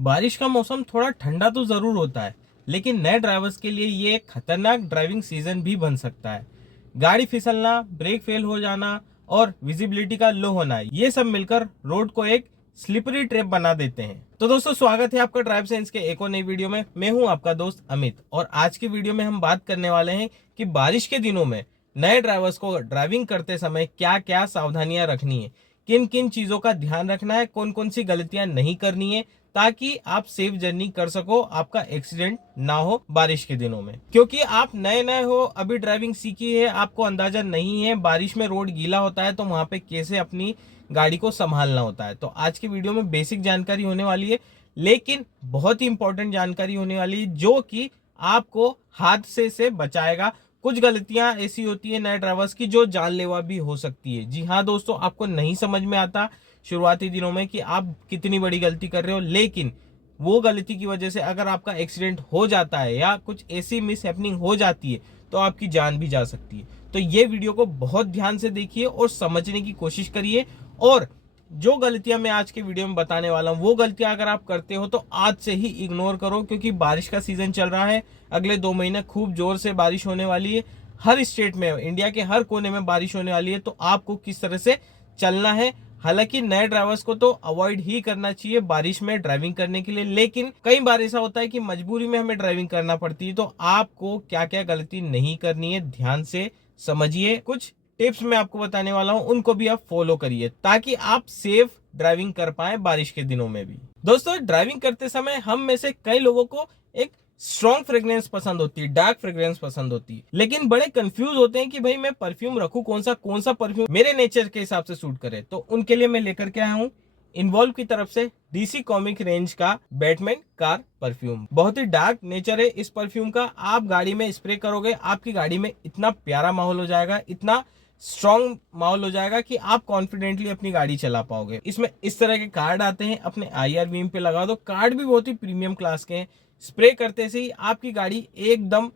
बारिश का मौसम थोड़ा ठंडा तो जरूर होता है, लेकिन नए ड्राइवर्स के लिए ये एक खतरनाक ड्राइविंग सीजन भी बन सकता है। गाड़ी फिसलना, ब्रेक फेल हो जाना और विजिबिलिटी का लो होना, ये सब मिलकर रोड को एक स्लिपरी ट्रैप बना देते हैं। तो दोस्तों, स्वागत है आपका ड्राइव सेंस के एक और नई वीडियो में। मैं हूं आपका दोस्त अमित, और आज की वीडियो में हम बात करने वाले हैं कि बारिश के दिनों में नए ड्राइवर्स को ड्राइविंग करते समय क्या क्या सावधानियां रखनी है, किन किन चीजों का ध्यान रखना है, कौन कौन सी गलतियां नहीं करनी है, ताकि आप सेफ जर्नी कर सको, आपका एक्सीडेंट ना हो बारिश के दिनों में। क्योंकि आप नए नए हो, अभी ड्राइविंग सीखी है, आपको अंदाजा नहीं है बारिश में रोड गीला होता है तो वहां पे कैसे अपनी गाड़ी को संभालना होता है। तो आज की वीडियो में बेसिक जानकारी होने वाली है, लेकिन बहुत ही इंपॉर्टेंट जानकारी होने वाली है, जो कि आपको हादसे से बचाएगा। कुछ गलतियां ऐसी होती है नए ड्राइवर्स की जो जानलेवा भी हो सकती है। जी हाँ दोस्तों, आपको नहीं समझ में आता शुरुआती दिनों में कि आप कितनी बड़ी गलती कर रहे हो, लेकिन वो गलती की वजह से अगर आपका एक्सीडेंट हो जाता है या कुछ ऐसी मिस हैपनिंग हो जाती है तो आपकी जान भी जा सकती है। तो ये वीडियो को बहुत ध्यान से देखिए और समझने की कोशिश करिए। और जो गलतियां मैं आज के वीडियो में बताने वाला हूं, वो गलतियां अगर आप करते हो तो आज से ही इग्नोर करो, क्योंकि बारिश का सीजन चल रहा है। अगले 2 महीने खूब जोर से बारिश होने वाली है। हर स्टेट में, इंडिया के हर कोने में बारिश होने वाली है। तो आपको किस तरह से चलना है, हालांकि नए ड्राइवर्स को तो अवॉइड ही करना चाहिए बारिश में ड्राइविंग करने के लिए, लेकिन कई बार ऐसा होता है कि मजबूरी में हमें ड्राइविंग करना पड़ती है। तो आपको क्या क्या गलती नहीं करनी है, ध्यान से समझिए। कुछ टिप्स मैं आपको बताने वाला हूं, उनको भी आप फॉलो करिए ताकि आप सेफ ड्राइविंग कर पाए बारिश के दिनों में भी। दोस्तों, ड्राइविंग करते समय हम में से कई लोगों को एक स्ट्रॉन्ग फ्रेग्रेंस पसंद होती है, डार्क फ्रेग्रेंस पसंद होती है, लेकिन बड़े कंफ्यूज होते हैं कि भाई मैं परफ्यूम रखूं कौन सा परफ्यूम मेरे नेचर के हिसाब से सूट करे। तो उनके लिए मैं लेकर के आया हूं इन्वॉल्व की तरफ से डीसी कॉमिक रेंज का बैटमैन कार परफ्यूम। बहुत ही डार्क नेचर है इस परफ्यूम का। आप गाड़ी में स्प्रे करोगे, आपकी गाड़ी में इतना प्यारा माहौल हो जाएगा, इतना स्ट्रॉन्ग माहौल हो जाएगा कि आप कॉन्फिडेंटली अपनी गाड़ी चला पाओगे। इसमें इस तरह के कार्ड आते हैं, अपने आईआर बीम पे लगा दो। कार्ड भी बहुत ही प्रीमियम क्लास के हैं। स्प्रे करते से ही आपकी गाड़ी एकदम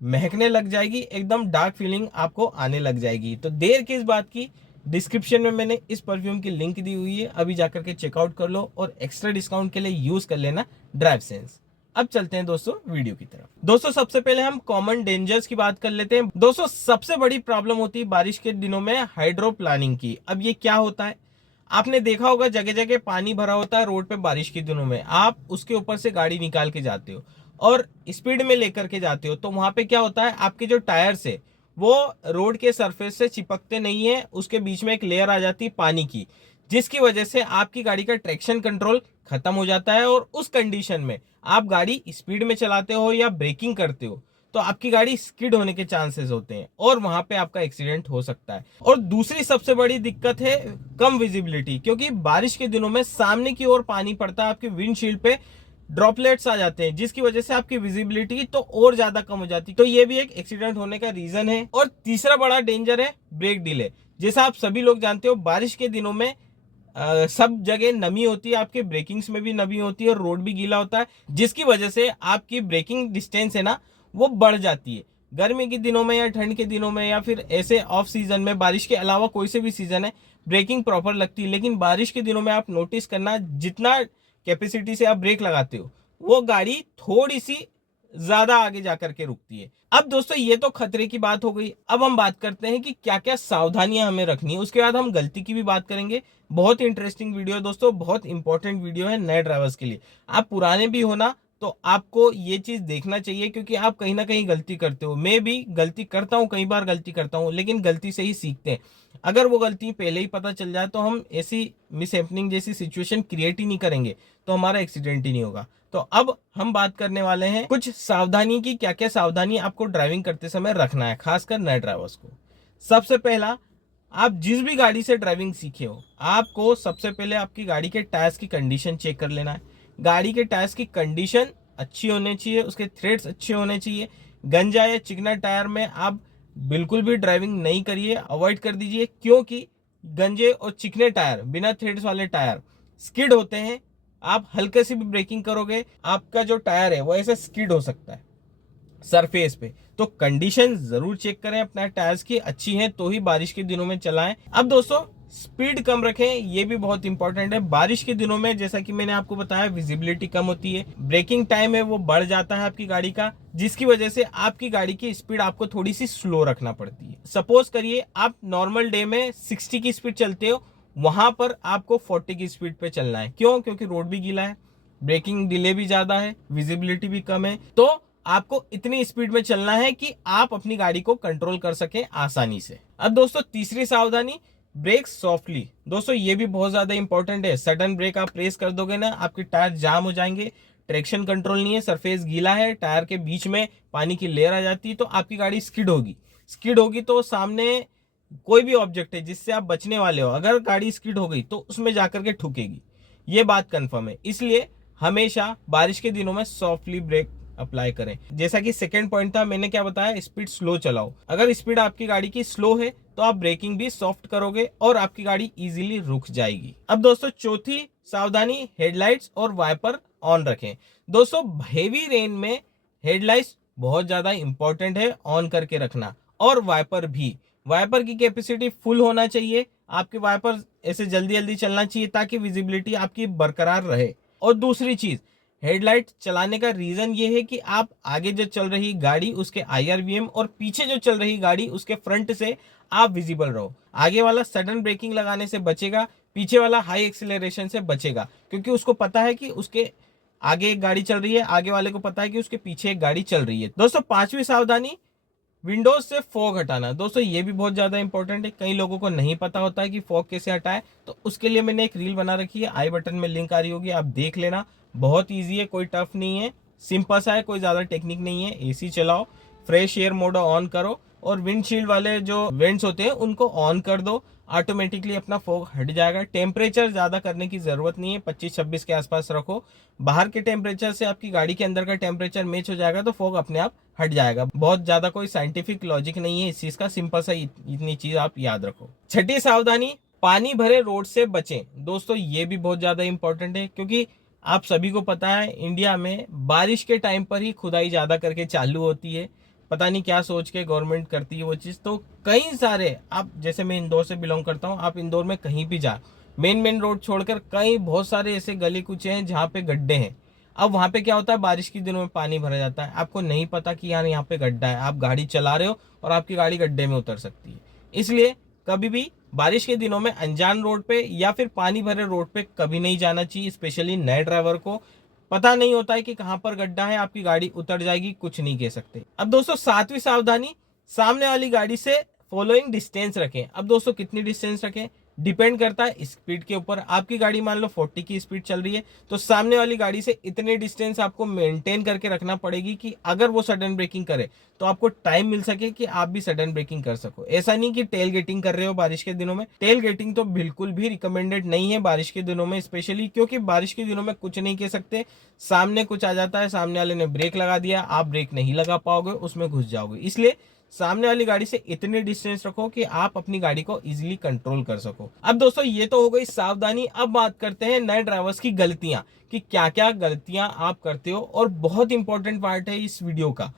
महकने लग जाएगी, एकदम डार्क फीलिंग आपको आने लग जाएगी। तो देर किस बात की, डिस्क्रिप्शन में मैंने इस परफ्यूम की लिंक दी हुई है, अभी जाकर के चेकआउट कर लो और एक्स्ट्रा डिस्काउंट के लिए यूज कर लेना ड्राइव सेंस। अब चलते हैं दोस्तों वीडियो की तरफ। दोस्तों, सबसे पहले हम कॉमन डेंजर्स की बात कर लेते हैं। दोस्तों, सबसे बड़ी प्रॉब्लम होती है बारिश के दिनों में हाइड्रो प्लानिंग की। अब ये क्या होता है, आपने देखा होगा जगह जगह पानी भरा होता है रोड पे बारिश के दिनों में। आप उसके ऊपर से गाड़ी निकाल के जाते हो और स्पीड में लेकर के जाते हो, तो वहां पे क्या होता है, आपके जो टायर्स है वो रोड के सरफेस से चिपकते नहीं है, उसके बीच में एक लेयर आ जाती है पानी की, जिसकी वजह से आपकी गाड़ी का ट्रैक्शन कंट्रोल खत्म हो जाता है। और उस कंडीशन में आप गाड़ी स्पीड में चलाते हो या ब्रेकिंग करते हो तो आपकी गाड़ी स्किड होने के चांसेस होते हैं और वहां पे आपका एक्सीडेंट हो सकता है। और दूसरी सबसे बड़ी दिक्कत है कम विजिबिलिटी, क्योंकि बारिश के दिनों में सामने की ओर पानी पड़ता है, आपके विंडशील्ड पे ड्रॉपलेट्स आ जाते हैं, जिसकी वजह से आपकी विजिबिलिटी तो और ज्यादा कम हो जाती है। तो ये भी एक एक्सीडेंट होने का रीजन है। और तीसरा बड़ा डेंजर है ब्रेक डिले। जैसा आप सभी लोग जानते हो, बारिश के दिनों में सब जगह नमी होती है, आपके ब्रेकिंग्स में भी नमी होती है और रोड भी गीला होता है, जिसकी वजह से आपकी ब्रेकिंग डिस्टेंस है ना, वो बढ़ जाती है। गर्मी के दिनों में या ठंड के दिनों में या फिर ऐसे ऑफ सीजन में, बारिश के अलावा कोई से भी सीजन है, ब्रेकिंग प्रॉपर लगती है। लेकिन बारिश के दिनों में आप नोटिस करना, जितना कैपेसिटी से आप ब्रेक लगाते हो वो गाड़ी थोड़ी सी ज्यादा आगे जाकर के रुकती है। अब दोस्तों, ये तो खतरे की बात हो गई। अब हम बात करते हैं कि क्या क्या सावधानियां हमें रखनी है, उसके बाद हम गलती की भी बात करेंगे। बहुत इंटरेस्टिंग वीडियो है दोस्तों, बहुत इंपॉर्टेंट वीडियो है नए ड्राइवर्स के लिए। आप पुराने भी हो ना, तो आपको ये चीज देखना चाहिए, क्योंकि आप कहीं ना कहीं गलती करते हो। मैं भी गलती करता हूँ, कई बार गलती करता हूँ, लेकिन गलती से ही सीखते हैं। अगर वो गलती पहले ही पता चल जाए तो हम ऐसी मिस हैपनिंग जैसी सिचुएशन क्रिएट ही नहीं करेंगे, तो हमारा एक्सीडेंट ही नहीं होगा। तो अब हम बात करने वाले हैं कुछ सावधानी की, क्या क्या सावधानी आपको ड्राइविंग करते समय रखना है, खासकर नए ड्राइवर्स को। सबसे पहला, आप जिस भी गाड़ी से ड्राइविंग सीखे हो, आपको सबसे पहले आपकी गाड़ी के टायर्स की कंडीशन चेक कर लेना है। गाड़ी के टायर्स की कंडीशन अच्छी होनी चाहिए, उसके थ्रेड्स अच्छे होने चाहिए। गंजा या चिकना टायर में आप बिल्कुल भी ड्राइविंग नहीं करिए, अवॉइड कर दीजिए, क्योंकि गंजे और चिकने टायर, बिना थ्रेड्स वाले टायर स्किड होते हैं। आप हल्के से भी ब्रेकिंग करोगे, आपका जो टायर है वो ऐसे स्किड हो सकता है सरफेस पे। तो कंडीशन जरूर चेक करें अपना टायर्स की, अच्छी हैं तो ही बारिश के दिनों में चलाएं। अब दोस्तों, स्पीड कम रखें, ये भी बहुत इंपॉर्टेंट है। बारिश के दिनों में जैसा कि मैंने आपको बताया विजिबिलिटी कम होती है, ब्रेकिंग टाइम है वो बढ़ जाता है आपकी गाड़ी का, जिसकी वजह से आपकी गाड़ी की स्पीड आपको थोड़ी सी स्लो रखना पड़ती है। सपोज करिए आप नॉर्मल डे में 60 की स्पीड चलते हो, वहां पर आपको 40 की स्पीड पे चलना है। क्यों? क्योंकि रोड भी गीला है, ब्रेकिंग डिले भी ज्यादा है, विजिबिलिटी भी कम है, तो आपको इतनी स्पीड में चलना है कि आप अपनी गाड़ी को कंट्रोल कर सके आसानी से। अब दोस्तों तीसरी सावधानी, ब्रेक सॉफ्टली। दोस्तों ये भी बहुत ज्यादा इंपॉर्टेंट है। सडन ब्रेक आप प्रेस कर दोगे ना, आपके टायर जाम हो जाएंगे, ट्रैक्शन कंट्रोल नहीं है, सरफेस गीला है, टायर के बीच में पानी की लेयर आ जाती है, तो आपकी गाड़ी स्किड होगी। स्किड होगी तो सामने कोई भी ऑब्जेक्ट है जिससे आप बचने वाले हो, अगर गाड़ी स्किड हो गई तो उसमें जाकर के ठुकेगी, ये बात कंफर्म है। इसलिए हमेशा बारिश के दिनों में सॉफ्टली ब्रेक अप्लाई करें। जैसा कि सेकंड पॉइंट था, मैंने क्या बताया, स्पीड स्लो चलाओ। अगर स्पीड आपकी गाड़ी की स्लो है तो आप ब्रेकिंग भी सॉफ्ट करोगे और आपकी गाड़ी इजीली रुक जाएगी। अब दोस्तों चौथी सावधानी, हेडलाइट्स और वाइपर ऑन रखें। दोस्तों हेवी रेन में हेडलाइट्स बहुत ज्यादा इंपॉर्टेंट है ऑन करके रखना, और वाइपर भी। वाइपर की कैपेसिटी फुल होना चाहिए, आपके वाइपर ऐसे जल्दी जल्दी चलना चाहिए ताकि विजिबिलिटी आपकी बरकरार रहे। और दूसरी चीज, हेडलाइट चलाने का रीजन ये है कि आप आगे जो चल रही गाड़ी उसके IRVM और पीछे जो चल रही गाड़ी उसके फ्रंट से आप विजिबल रहो। आगे वाला सडन ब्रेकिंग लगाने से बचेगा, पीछे वाला हाई एक्सीलरेशन से बचेगा, क्योंकि उसको पता है कि उसके आगे एक गाड़ी चल रही है, आगे वाले को पता है कि उसके पीछे एक गाड़ी चल रही है। दोस्तों पांचवी सावधानी, विंडोज से फॉग हटाना। दोस्तों ये भी बहुत ज्यादा इंपॉर्टेंट है, कई लोगों को नहीं पता होता है कि फॉग कैसे हटाए, तो उसके लिए मैंने एक रील बना रखी है, आई बटन में लिंक आ रही होगी, आप देख लेना। बहुत ईजी है, कोई टफ नहीं है, सिंपल सा है, कोई ज्यादा टेक्निक नहीं है। एसी चलाओ, फ्रेश एयर मोड ऑन करो, और विंडशील्ड वाले जो वेंट्स होते हैं उनको ऑन कर दो, ऑटोमेटिकली अपना फॉग हट जाएगा। टेम्परेचर ज्यादा करने की जरूरत नहीं है, 25-26 के आसपास रखो। बाहर के टेम्परेचर से आपकी गाड़ी के अंदर का टेम्परेचर मैच हो जाएगा तो फॉग अपने आप हट जाएगा। बहुत ज्यादा कोई साइंटिफिक लॉजिक नहीं है इस चीज का, सिंपल सा इतनी चीज आप याद रखो। छठी सावधानी, पानी भरे रोड से बचें। दोस्तों ये भी बहुत ज्यादा इंपॉर्टेंट है, क्योंकि आप सभी को पता है इंडिया में बारिश के टाइम पर ही खुदाई ज्यादा करके चालू होती है। पता नहीं क्या सोच के गवर्नमेंट करती है वो चीज। तो कई सारे, आप जैसे मैं इंदौर से बिलोंग करता हूँ, आप इंदौर में कहीं भी जा, मेन रोड छोड़कर कई बहुत सारे ऐसे गली कुचे हैं जहाँ पे गड्ढे हैं। अब वहां पे क्या होता है, बारिश के दिनों में पानी भरा जाता है, आपको नहीं पता कि यार यहाँ पे गड्ढा है, आप गाड़ी चला रहे हो और आपकी गाड़ी गड्ढे में उतर सकती है। इसलिए कभी भी बारिश के दिनों में अनजान रोड पे या फिर पानी भरे रोड पे कभी नहीं जाना चाहिए। स्पेशली नए ड्राइवर को पता नहीं होता है कि कहां पर गड्ढा है, आपकी गाड़ी उतर जाएगी, कुछ नहीं कह सकते। अब दोस्तों सातवीं सावधानी, सामने वाली गाड़ी से फॉलोइंग डिस्टेंस रखें। अब दोस्तों कितनी डिस्टेंस रखें, डिपेंड करता है स्पीड के ऊपर। आपकी गाड़ी मान लो 40 की स्पीड चल रही है, तो सामने वाली गाड़ी से इतने डिस्टेंस आपको मेंटेन करके रखना पड़ेगी कि अगर वो सडन ब्रेकिंग करे तो आपको टाइम मिल सके कि आप भी सडन ब्रेकिंग कर सको। ऐसा नहीं कि टेल गेटिंग कर रहे हो बारिश के दिनों में। टेल गेटिंग तो बिल्कुल भी रिकमेंडेड नहीं है बारिश के दिनों में, स्पेशली क्योंकि बारिश के दिनों में कुछ नहीं कह सकते, सामने कुछ आ जाता है, सामने वाले ने ब्रेक लगा दिया, आप ब्रेक नहीं लगा पाओगे, उसमें घुस जाओगे। इसलिए सामने वाली गाड़ी से इतने डिस्टेंस रखो कि आप अपनी गाड़ी को इजीली कंट्रोल कर सको। अब दोस्तों ये तो हो गई सावधानी। अब बात करते हैं नए ड्राइवर्स की गलतियां, कि क्या क्या गलतियां आप करते हो। और बहुत इंपॉर्टेंट पार्ट है इस वीडियो का,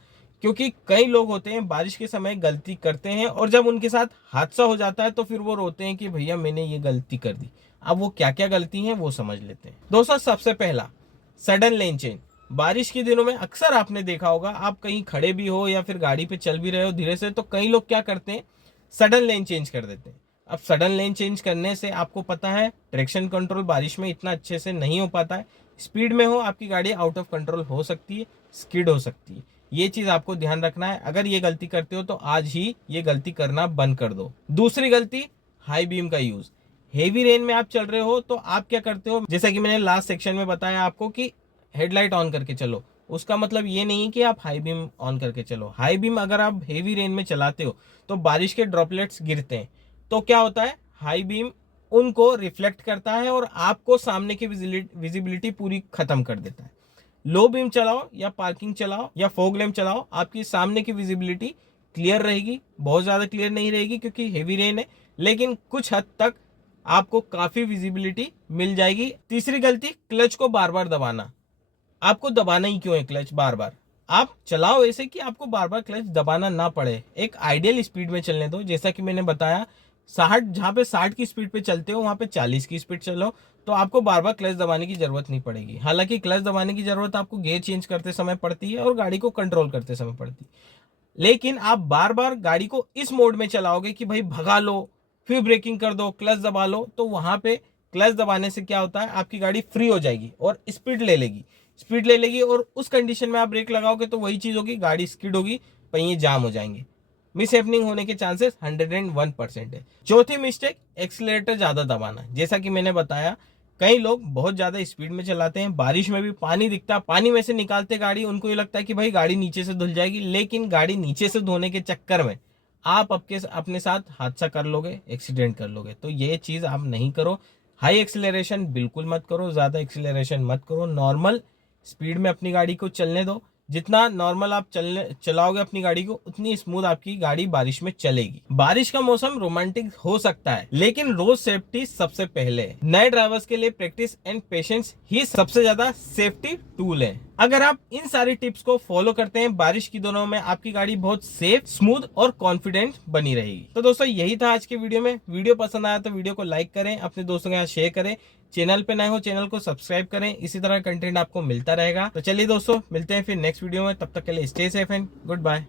क्योंकि कई लोग होते हैं बारिश के समय गलती करते हैं और जब उनके साथ हादसा हो जाता है तो फिर वो रोते हैं कि भैया मैंने ये गलती कर दी। अब वो क्या क्या गलती है वो समझ लेते हैं। दोस्तों सबसे पहला, सडन लेन चेंज। बारिश के दिनों में अक्सर आपने देखा होगा, आप कहीं खड़े भी हो या फिर गाड़ी पे चल भी रहे हो धीरे से, तो कई लोग क्या करते हैं, सडन लेन चेंज कर देते हैं। अब सडन लेन चेंज करने से आपको पता है ट्रैक्शन कंट्रोल बारिश में इतना अच्छे से नहीं हो पाता है। स्पीड में हो आपकी गाड़ी आउट ऑफ कंट्रोल हो सकती है, स्किड हो सकती है। ये चीज आपको ध्यान रखना है। अगर ये गलती करते हो तो आज ही ये गलती करना बंद कर दो। दूसरी गलती, हाई बीम का यूज। हेवी रेन में आप चल रहे हो तो आप क्या करते हो, जैसा कि मैंने लास्ट सेक्शन में बताया आपको कि हेडलाइट ऑन करके चलो। उसका मतलब ये नहीं कि आप हाई बीम ऑन करके चलो। हाई बीम अगर आप हेवी रेन में चलाते हो तो बारिश के ड्रॉपलेट्स गिरते हैं, तो क्या होता है, हाई बीम उनको रिफ्लेक्ट करता है और आपको सामने की विजिबिलिटी पूरी खत्म कर देता है। लो बीम चलाओ या पार्किंग चलाओ या फॉग लैम्प चलाओ, आपकी सामने की विजिबिलिटी क्लियर रहेगी। बहुत ज्यादा क्लियर नहीं रहेगी क्योंकि हेवी रेन है, लेकिन कुछ हद तक आपको काफी विजिबिलिटी मिल जाएगी। तीसरी गलती, क्लच को बार बार दबाना। आपको दबाना ही क्यों है क्लच बार बार, आप चलाओ ऐसे कि आपको बार बार क्लच दबाना ना पड़े। एक आइडियल स्पीड में चलने दो। जैसा कि मैंने बताया 60, जहाँ पे 60 की स्पीड पे चलते हो वहाँ पे 40 की स्पीड चलो, तो आपको बार बार क्लच दबाने की जरूरत नहीं पड़ेगी। हालांकि क्लच दबाने की जरूरत आपको गियर चेंज करते समय पड़ती है और गाड़ी को कंट्रोल करते समय पड़ती है, लेकिन आप बार बार गाड़ी को इस मोड में चलाओगे कि भाई भगा लो, फिर ब्रेकिंग कर दो, क्लच दबा लो, तो वहां पे क्लच दबाने से क्या होता है, आपकी गाड़ी फ्री हो जाएगी और स्पीड ले लेगी और उस कंडीशन में आप ब्रेक लगाओगे तो वही चीज होगी, गाड़ी स्किड होगी, पहिए जाम हो जाएंगे, मिस हैपनिंग होने के चांसेस 101% है। चौथी मिस्टेक, एक्सीलरेटर ज्यादा दबाना। जैसा कि मैंने बताया, कई लोग बहुत ज्यादा स्पीड में चलाते हैं, बारिश में भी पानी दिखता, पानी में से निकालते गाड़ी, उनको ये लगता है कि भाई गाड़ी नीचे से धुल जाएगी, लेकिन गाड़ी नीचे से धोने के चक्कर में आप अपने साथ हादसा कर लोगे, एक्सीडेंट कर लोगे। तो ये चीज आप नहीं करो। हाई एक्सीलरेशन बिल्कुल मत करो, ज्यादा एक्सीलरेशन मत करो, नॉर्मल स्पीड में अपनी गाड़ी को चलने दो। जितना नॉर्मल आप चलाओगे अपनी गाड़ी को, उतनी स्मूथ आपकी गाड़ी बारिश में चलेगी। बारिश का मौसम रोमांटिक हो सकता है, लेकिन रोड सेफ्टी सबसे पहले है। नए ड्राइवर्स के लिए प्रैक्टिस एंड पेशेंस ही सबसे ज्यादा सेफ्टी टूल है। अगर आप इन सारी टिप्स को फॉलो करते हैं, बारिश की दिनों में आपकी गाड़ी बहुत सेफ, स्मूथ और कॉन्फिडेंट बनी रहेगी। तो दोस्तों यही था आज के वीडियो में। वीडियो पसंद आया तो वीडियो को लाइक करें, अपने दोस्तों के साथ शेयर करें, चैनल पे नए हो चैनल को सब्सक्राइब करें, इसी तरह कंटेंट आपको मिलता रहेगा। तो चलिए दोस्तों, मिलते हैं फिर नेक्स्ट वीडियो में, तब तक के लिए stay safe and good bye.